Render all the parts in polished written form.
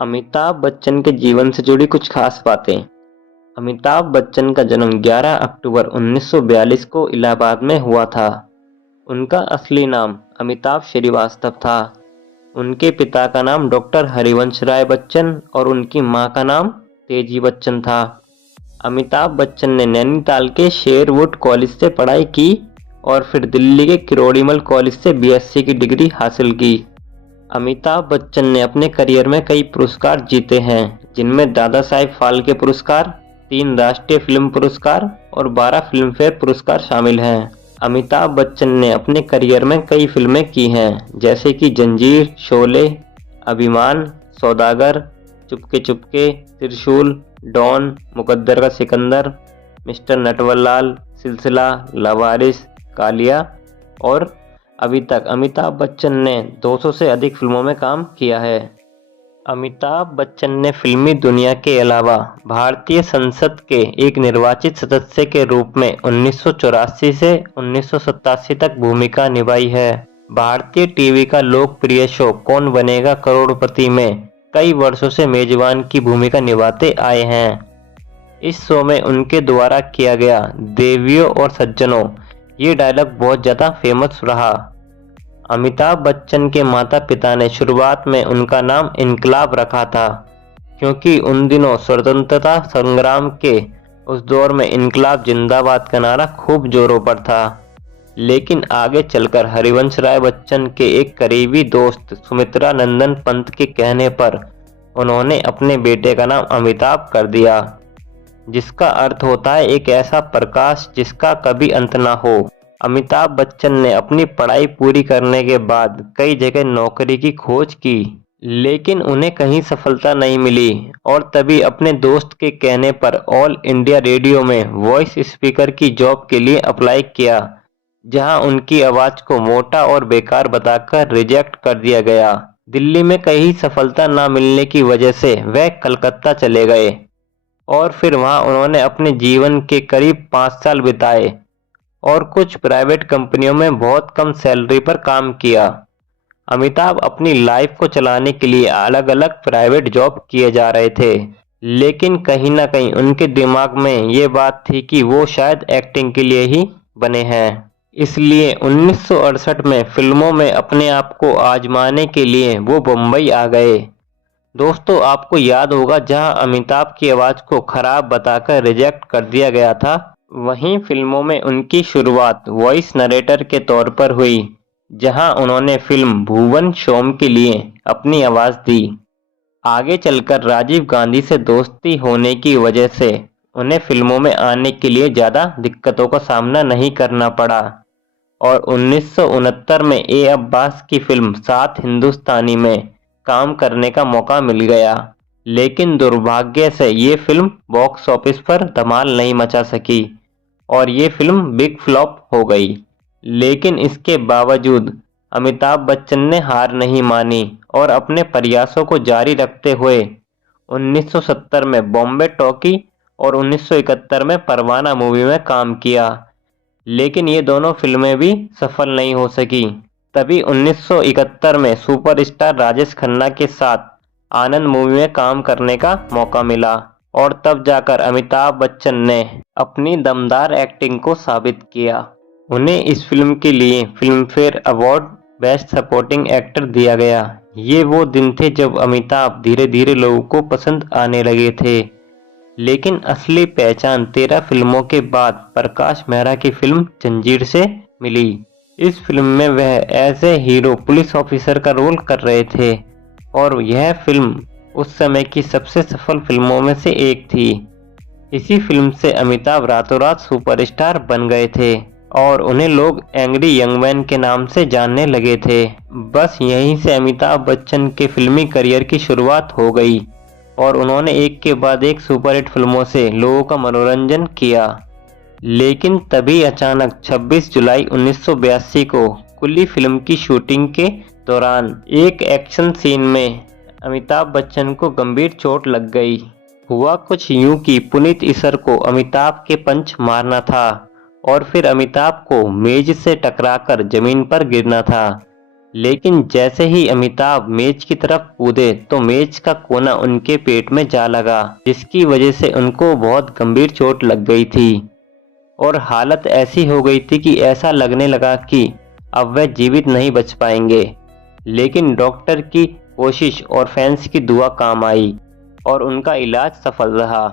अमिताभ बच्चन के जीवन से जुड़ी कुछ खास बातें। अमिताभ बच्चन का जन्म 11 अक्टूबर 1942 को इलाहाबाद में हुआ था। उनका असली नाम अमिताभ श्रीवास्तव था। उनके पिता का नाम डॉक्टर हरिवंश राय बच्चन और उनकी मां का नाम तेजी बच्चन था। अमिताभ बच्चन ने नैनीताल के शेरवुड कॉलेज से पढ़ाई की और फिर दिल्ली के किरोड़ीमल कॉलेज से बीएससी की डिग्री हासिल की। अमिताभ बच्चन ने अपने करियर में कई पुरस्कार जीते हैं, जिनमें दादा साहेब फाल्के पुरस्कार, 3 राष्ट्रीय फिल्म पुरस्कार और 12 फिल्म फेयर पुरस्कार शामिल हैं। अमिताभ बच्चन ने अपने करियर में कई फिल्में की हैं, जैसे कि जंजीर, शोले, अभिमान, सौदागर, चुपके चुपके, त्रिशूल, डॉन, मुकद्दर का सिकंदर, मिस्टर नटवरलाल, सिलसिला, लावारिस, कालिया और अभी तक अमिताभ बच्चन ने 200 से अधिक फिल्मों में काम किया है। अमिताभ बच्चन ने फिल्मी दुनिया के अलावा भारतीय संसद के एक निर्वाचित सदस्य के रूप में 1984 से 1987 तक भूमिका निभाई है। भारतीय टीवी का लोकप्रिय शो कौन बनेगा करोड़पति में कई वर्षों से मेजबान की भूमिका निभाते आए हैं। इस शो में उनके द्वारा किया गया देवियों और सज्जनों ये डायलॉग बहुत ज़्यादा फेमस रहा। अमिताभ बच्चन के माता पिता ने शुरुआत में उनका नाम इनकलाब रखा था, क्योंकि उन दिनों स्वतंत्रता संग्राम के उस दौर में इनकलाब जिंदाबाद का नारा खूब जोरों पर था। लेकिन आगे चलकर हरिवंश राय बच्चन के एक करीबी दोस्त सुमित्रा नंदन पंत के कहने पर उन्होंने अपने बेटे का नाम अमिताभ कर दिया, जिसका अर्थ होता है एक ऐसा प्रकाश जिसका कभी अंत ना हो। अमिताभ बच्चन ने अपनी पढ़ाई पूरी करने के बाद कई जगह नौकरी की खोज की, लेकिन उन्हें कहीं सफलता नहीं मिली और तभी अपने दोस्त के कहने पर ऑल इंडिया रेडियो में वॉइस स्पीकर की जॉब के लिए अप्लाई किया, जहां उनकी आवाज को मोटा और बेकार बताकर रिजेक्ट कर दिया गया। दिल्ली में कहीं सफलता न मिलने की वजह से वह कलकत्ता चले गए और फिर वहां उन्होंने अपने जीवन के करीब 5 साल बिताए और कुछ प्राइवेट कंपनियों में बहुत कम सैलरी पर काम किया। अमिताभ अपनी लाइफ को चलाने के लिए अलग अलग प्राइवेट जॉब किए जा रहे थे, लेकिन कहीं ना कहीं उनके दिमाग में ये बात थी कि वो शायद एक्टिंग के लिए ही बने हैं। इसलिए 1968 में फिल्मों में अपने आप को आजमाने के लिए वो मुंबई आ गए। दोस्तों, आपको याद होगा जहां अमिताभ की आवाज को खराब बताकर रिजेक्ट कर दिया गया था, वहीं फिल्मों में उनकी शुरुआत वॉइस नरेटर के तौर पर हुई, जहां उन्होंने फिल्म भुवन शोम के लिए अपनी आवाज दी। आगे चलकर राजीव गांधी से दोस्ती होने की वजह से उन्हें फिल्मों में आने के लिए ज़्यादा दिक्कतों का सामना नहीं करना पड़ा और 1969 में ए अब्बास की फिल्म सात हिंदुस्तानी में काम करने का मौका मिल गया, लेकिन दुर्भाग्य से ये फिल्म बॉक्स ऑफिस पर धमाल नहीं मचा सकी और ये फिल्म बिग फ्लॉप हो गई। लेकिन इसके बावजूद अमिताभ बच्चन ने हार नहीं मानी और अपने प्रयासों को जारी रखते हुए 1970 में बॉम्बे टॉकी और 1971 में परवाना मूवी में काम किया, लेकिन ये दोनों फिल्में भी सफल नहीं हो सकी। तभी 1971 में सुपरस्टार राजेश खन्ना के साथ आनंद मूवी में काम करने का मौका मिला और तब जाकर अमिताभ बच्चन ने अपनी दमदार एक्टिंग को साबित किया। उन्हें इस फिल्म के लिए film fair award best supporting actor दिया गया। ये वो दिन थे जब अमिताभ धीरे धीरे लोगों को पसंद आने लगे थे, लेकिन असली पहचान 13 फिल्मों के बाद प्रकाश मेहरा की फिल्म जंजीर से मिली। इस फिल्म में वह as a hero police officer का रोल कर रहे थे और यह फिल्म उस समय की सबसे सफल फिल्मों में से एक थी। इसी फिल्म से अमिताभ रातों रात सुपरस्टार बन गए थे और उन्हें लोग एंग्री यंग मैन के नाम से जानने लगे थे। बस यहीं से अमिताभ बच्चन के फिल्मी करियर की शुरुआत हो गई और उन्होंने एक के बाद एक सुपरहिट फिल्मों से लोगों का मनोरंजन किया। लेकिन तभी अचानक 26 जुलाई 1982 को कुली फिल्म की शूटिंग के दौरान एक एक्शन सीन में अमिताभ बच्चन को गंभीर चोट लग गई। हुआ कुछ यूं कि पुनीत इस्सर को अमिताभ के पंच मारना था और फिर अमिताभ को मेज से टकराकर जमीन पर गिरना था, लेकिन जैसे ही अमिताभ मेज की तरफ कूदे तो मेज का कोना उनके पेट में जा लगा, जिसकी वजह से उनको बहुत गंभीर चोट लग गई थी और हालत ऐसी हो गई थी कि ऐसा लगने लगा कि अब वह जीवित नहीं बच पाएंगे। लेकिन डॉक्टर की कोशिश और फैंस की दुआ काम आई और उनका इलाज सफल रहा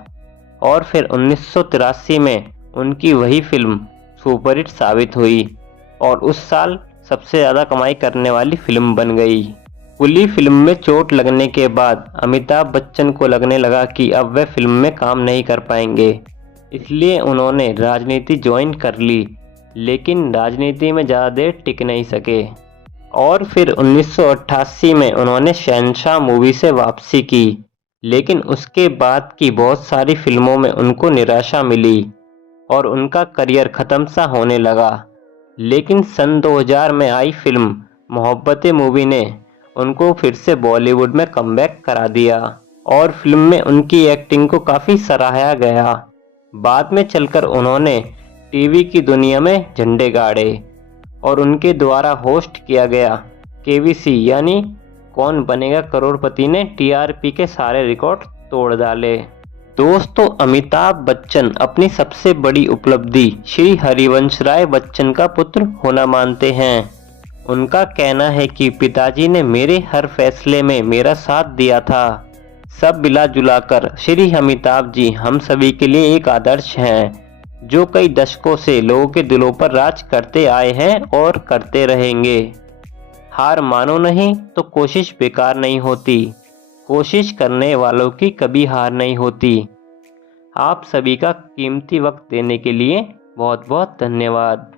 और फिर 1983 में उनकी वही फिल्म सुपरहिट साबित हुई और उस साल सबसे ज़्यादा कमाई करने वाली फिल्म बन गई। कुली फिल्म में चोट लगने के बाद अमिताभ बच्चन को लगने लगा कि अब वह फिल्म में काम नहीं कर पाएंगे, इसलिए उन्होंने राजनीति ज्वाइन कर ली, लेकिन राजनीति में ज़्यादा देर टिक नहीं सके और फिर 1988 में उन्होंने शहंशाह मूवी से वापसी की। लेकिन उसके बाद की बहुत सारी फिल्मों में उनको निराशा मिली और उनका करियर ख़त्म सा होने लगा। लेकिन सन 2000 में आई फिल्म मोहब्बतें मूवी ने उनको फिर से बॉलीवुड में कमबैक करा दिया और फिल्म में उनकी एक्टिंग को काफ़ी सराहा गया। बाद में चलकर उन्होंने टीवी की दुनिया में झंडे गाड़े और उनके द्वारा होस्ट किया गया केबीसी यानी कौन बनेगा करोड़पति ने टीआरपी के सारे रिकॉर्ड तोड़ डाले। दोस्तों, अमिताभ बच्चन अपनी सबसे बड़ी उपलब्धि श्री हरिवंश राय बच्चन का पुत्र होना मानते हैं। उनका कहना है कि पिताजी ने मेरे हर फैसले में मेरा साथ दिया था। सब मिला जुला कर श्री अमिताभ जी हम सभी के लिए एक आदर्श हैं, जो कई दशकों से लोगों के दिलों पर राज करते आए हैं और करते रहेंगे। हार मानो नहीं तो कोशिश बेकार नहीं होती, कोशिश करने वालों की कभी हार नहीं होती। आप सभी का कीमती वक्त देने के लिए बहुत बहुत धन्यवाद।